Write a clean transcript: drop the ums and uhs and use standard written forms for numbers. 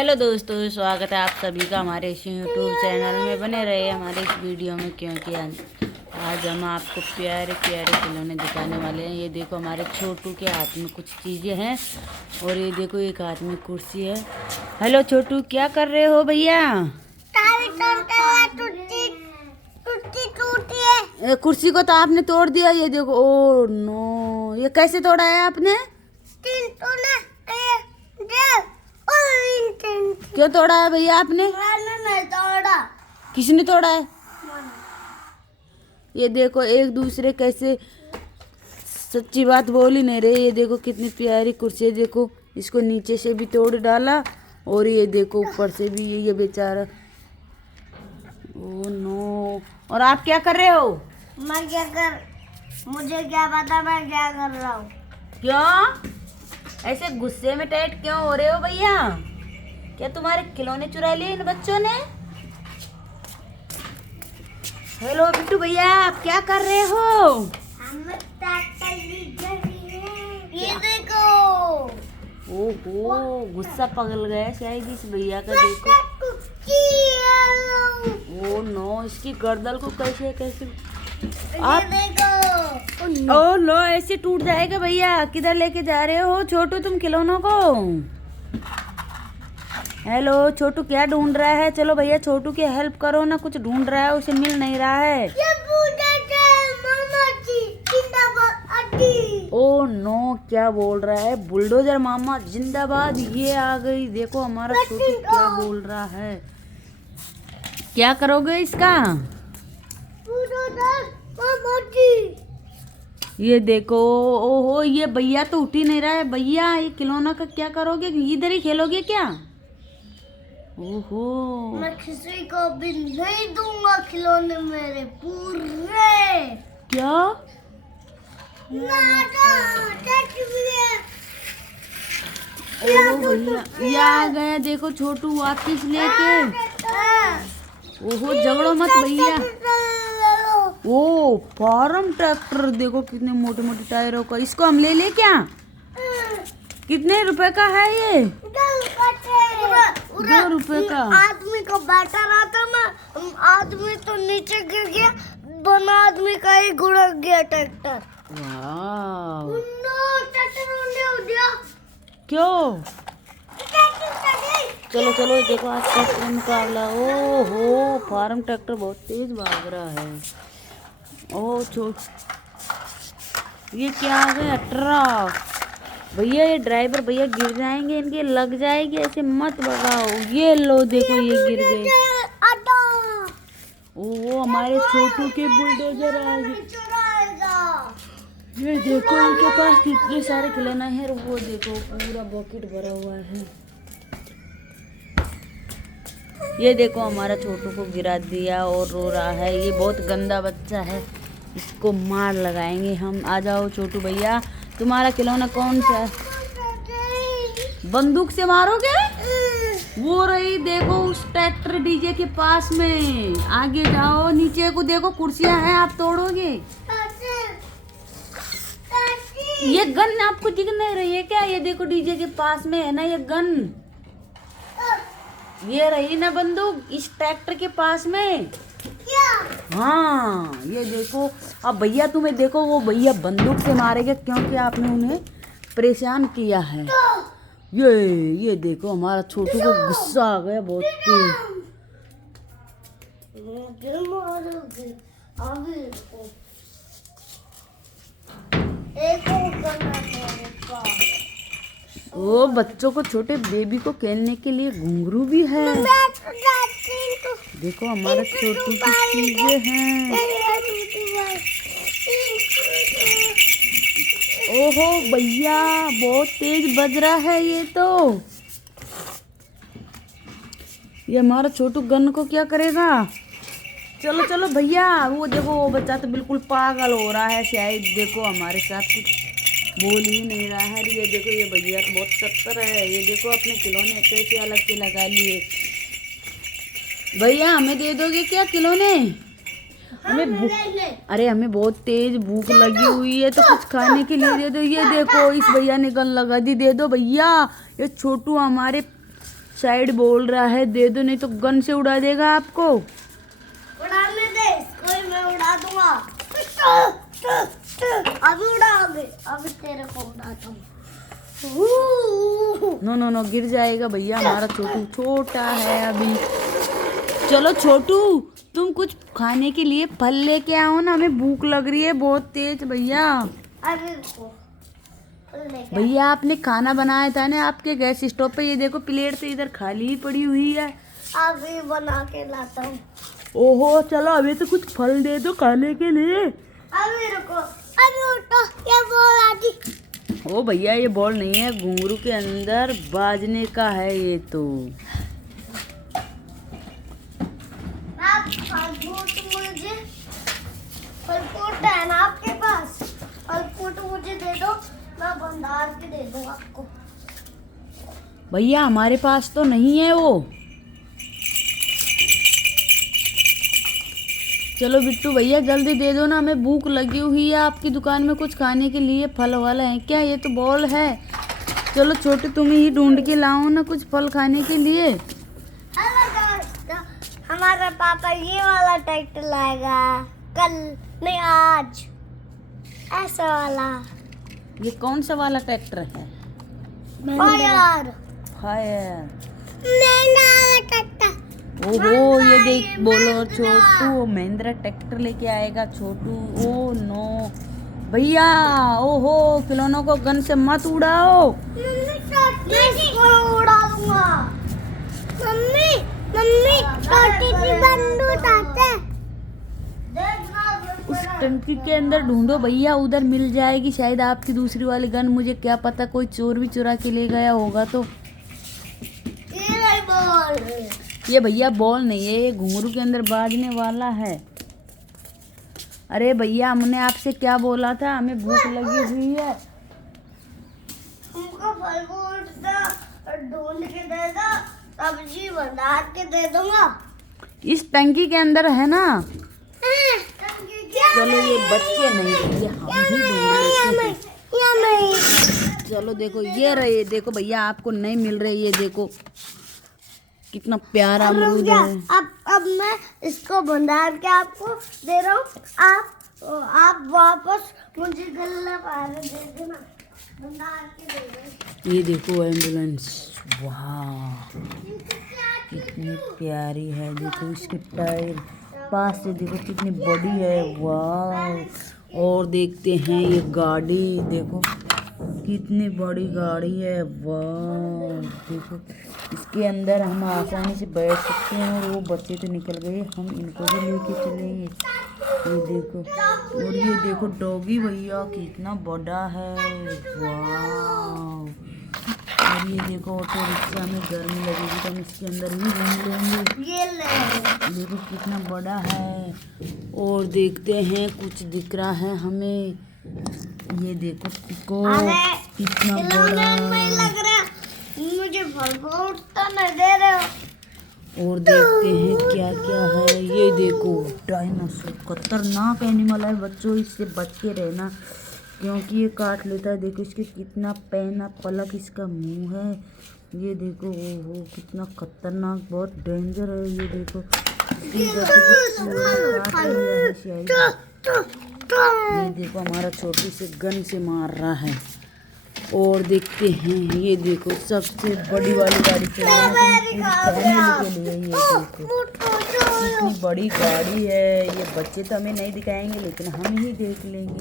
Hello दोस्तों, स्वागत है आप सभी का हमारे इस यूट्यूब चैनल में। बने रहे हमारे इस वीडियो में, क्योंकि आज हम आपको प्यारे प्यारे खिलौने दिखाने वाले हैं। ये देखो, हमारे छोटू के हाथ में कुछ चीज़ें हैं और ये देखो एक हाथ में कुर्सी है। हेलो छोटू, क्या कर रहे हो भैया? कुर्सी को तो आपने तोड़ दिया। ये देखो, ओ नो, ये कैसे तोड़ा है आपने? क्यों तोड़ा है भैया आपने? नहीं तोड़ा। किसने तोड़ा है? ये देखो एक दूसरे कैसे सच्ची बात बोल ही नहीं रहे। ये देखो कितनी प्यारी कुर्सी है। देखो इसको नीचे से भी तोड़ डाला और ये देखो ऊपर से भी ये बेचारा। Oh no. और आप क्या कर रहे हो? मुझे क्या पता मैं क्या कर रहा हूँ। क्यों ऐसे गुस्से में टाइट क्यों हो रहे हो भैया? क्या तुम्हारे खिलौने चुरा लिए इन बच्चों ने? हेलो बिट्टू भैया, आप क्या कर रहे हो? ये देखो। ओहो, गुस्सा पगल गया शायद इस भैया का। देखो, ओ नो, इसकी गर्दन को कैसे कैसे आप देखो। ओ लो, ऐसे टूट जाएगा भैया। किधर लेके जा रहे हो छोटू तुम खिलौनों को? हेलो छोटू, क्या ढूंढ रहा है? चलो भैया छोटू की हेल्प करो ना, कुछ ढूंढ रहा है, उसे मिल नहीं रहा है। ओ नो, क्या बोल रहा है? बुलडोजर मामा जिंदाबाद। ये आ गई। देखो हमारा छोटू क्या बोल रहा है। क्या करोगे इसका? ये देखो, ओहो, ये भैया तो उठ ही नहीं रहा है। भैया ये खिलौना का क्या करोगे? इधर ही खेलोगे क्या? ओहो, मैं किसी को भी नहीं दूंगा खिलौने मेरे पूरे। क्या? ओ भैया, ये आ गया। देखो छोटू वापिस लेके। ओहो, झगड़ो मत भैया। ओ फार्म ट्रैक्टर, देखो कितने मोटे मोटे टायरों का। इसको हम ले ले क्या? कितने रुपए का है ये? 2 रुपए का। आदमी को बैठा रहा था ना, आदमी तो नीचे गिर गया, बना आदमी का ही गुड़क गया ट्रैक्टर। वाह, दिया। क्यों? चलो चलो, देखो आज ट्रैक्टर मुकाबला। ओहो, फार्म ट्रैक्टर बहुत तेज भाग रहा है। ओ छोट, ये क्या आ गया? ट्रक। भैया ये ड्राइवर भैया गिर जाएंगे, इनके लग जाएगी, ऐसे मत भगाओ। ये लो देखो, ये गिर गए। ओ हमारे छोटू के बुलडोजर आ गए। ये देखो इनके पास कितने सारे खिलौने हैं। वो देखो पूरा बकेट भरा हुआ है। ये देखो हमारा छोटू को गिरा दिया और रो रहा है। ये बहुत गंदा बच्चा है, इसको मार लगाएंगे हम। आ जाओ छोटू भैया, तुम्हारा खिलौना कौन सा है? बंदूक से मारोगे? वो रही देखो उस ट्रैक्टर डीजे के पास में। आगे जाओ, नीचे को देखो, कुर्सियां हैं, आप तोड़ोगे? ये गन आपको दिख नहीं रही है क्या? ये देखो डीजे के पास में है ना ये गन। ये रही ना बंदूक इस ट्रैक्टर के पास में। हाँ, ये देखो। अब भैया तुम्हें देखो, वो भैया बंदूक से मारेंगे क्योंकि आपने उन्हें परेशान किया है। ये देखो हमारा छोटू को गुस्सा आ गया बहुत तेज। ओ बच्चों को, छोटे बेबी को खेलने के लिए घुंघरू भी है। देखो हमारे छोटू की चीजें हैं। ओहो भैया, बहुत तेज बज रहा है ये तो। ये हमारा छोटू गन को क्या करेगा? चलो चलो भैया। वो देखो, वो बच्चा तो बिल्कुल पागल हो रहा है शायद। देखो हमारे साथ कुछ बोल ही नहीं रहा है। ये देखो, ये भैया तो बहुत सत्तर है। ये देखो अपने खिलौने कैसे अलग से लगा लिए। भैया हमें दे दोगे क्या खिलौने? अरे हमें बहुत तेज भूख लगी हुई है, तो कुछ खाने के लिए दे दो। ये देखो इस भैया ने गन लगा दी। दे दो भैया, ये छोटू हमारे साइड बोल रहा है दे दो, नहीं तो गन से उड़ा देगा आपको। उड़ाने दे इसको ही, मैं उड़ा दूंगा। अभी उड़ाओगे, अभी तेरे को उड़ाता हूँ। नो नो नो, गिर जाएगा भैया, हमारा छोटू छोटा है अभी। चलो छोटू, तुम कुछ खाने के लिए फल लेके आओ ना, हमें भूख लग रही है बहुत तेज भैया। अभी रुको, लेके भैया आपने खाना बनाया था ना आपके गैस स्टोव पे, ये देखो प्लेट तो इधर खाली ही पड़ी हुई है। अभी बना के लाता हूँ। ओहो, चलो अभी तो कुछ फल दे दो खाने के लिए। अभी रुको, अभी उठो, ये बोल आजी। ओ भैया ये बॉल नहीं है, घुंघरू के अंदर बाजने का है ये तो। आप मुझे फल-फ्रूट है ना आपके पास? फल-फ्रूट मुझे दे दो, मैं भंडार के दे दूँ आपको। भैया हमारे पास तो नहीं है वो। चलो बिट्टू भैया जल्दी दे दो ना, हमें भूख लगी हुई है। आपकी दुकान में कुछ खाने के लिए फल वाला है क्या? ये तो बॉल है। चलो छोटे तुम ही ढूंढ के लाओ ना कुछ फल खाने के लिए। हेलो दोस्तों, हमारा पापा ये वाला ट्रैक्टर लाएगा कल, नहीं आज, ऐसा वाला। ये कौन सा वाला ट्रैक्टर है? Fire fire. ट्रैक्टर। ओहो, ये देख बोलो छोटू महिंद्रा ट्रैक्टर लेके आएगा छोटू। ओ नो भैया, ओहो खिलौनों को गन से मत उड़ाओ। मैं इसको उड़ा दूंगा। मम्मी मम्मी छोटी सी बंदूक आते। उस टंकी के अंदर ढूंढो भैया, उधर मिल जाएगी शायद आपकी दूसरी वाली गन। मुझे क्या पता, कोई चोर भी चुरा के ले गया होगा तो। ये बॉल, ये भैया बॉल नहीं है, ये घुंघरू के अंदर बाजने वाला है। अरे भैया हमने आपसे क्या बोला था, हमें भूख लगी हुई है। हमको फल फ्रूट ढूंढ के दे दो, सब्जी बना के दे दूंगा। इस टंकी के अंदर है ना। चलो ये बच्चे नहीं, ये हम ही ढूंढ लेते हैं। चलो देखो ये रहे, देखो भैया आपको नहीं मिल रहे, ये देखो कितना प्यारा अमरूद है। अब मैं इसको भंडार के आपको दे रहा हूँ। आप वापस मुझे गल्ला पार दे देना, भंडार के दे दो। ये देखो एम्बुलेंस, वाह कितनी प्यारी है। देखो इसके टायर पास से देखो कितनी बड़ी है, वाह। और देखते हैं ये गाड़ी, देखो कितनी बड़ी गाड़ी है, वाह। देखो इसके अंदर हम आसानी से बैठ सकते हैं। और वो बच्चे तो निकल गए, हम इनको भी लेके चलेंगे। ये देखो, और ये देखो डॉगी भैया कितना बड़ा है, वाह। और ये देखो ऑटो रिक्शा में गर्मी लगेगी तो हम इसके अंदर ही घूम लेंगे। ये ले, देखो कितना बड़ा है। और देखते हैं कुछ दिख रहा है हमें, ये देखो टिको कितना बड़ा। नहीं लग रहा, मुझे फल फ्रूट तो नहीं दे रहे हो। और देखते हैं क्या क्या है। ये देखो डायनासोर, खतरनाक एनिमल है बच्चों, इससे बच के रहना क्योंकि ये काट लेता है। देखो इसके कितना पैना पलक इसका मुंह है। ये देखो वो कितना खतरनाक, बहुत डेंजर है। ये देखो ये देखो हमारा छोटी से गन से मार रहा है। और देखते हैं ये देखो सबसे बड़ी वाली गाड़ी चलाने के लिए। ये देखो कितनी बड़ी गाड़ी है। ये बच्चे तो हमें नहीं दिखाएंगे लेकिन हम ही देख लेंगे।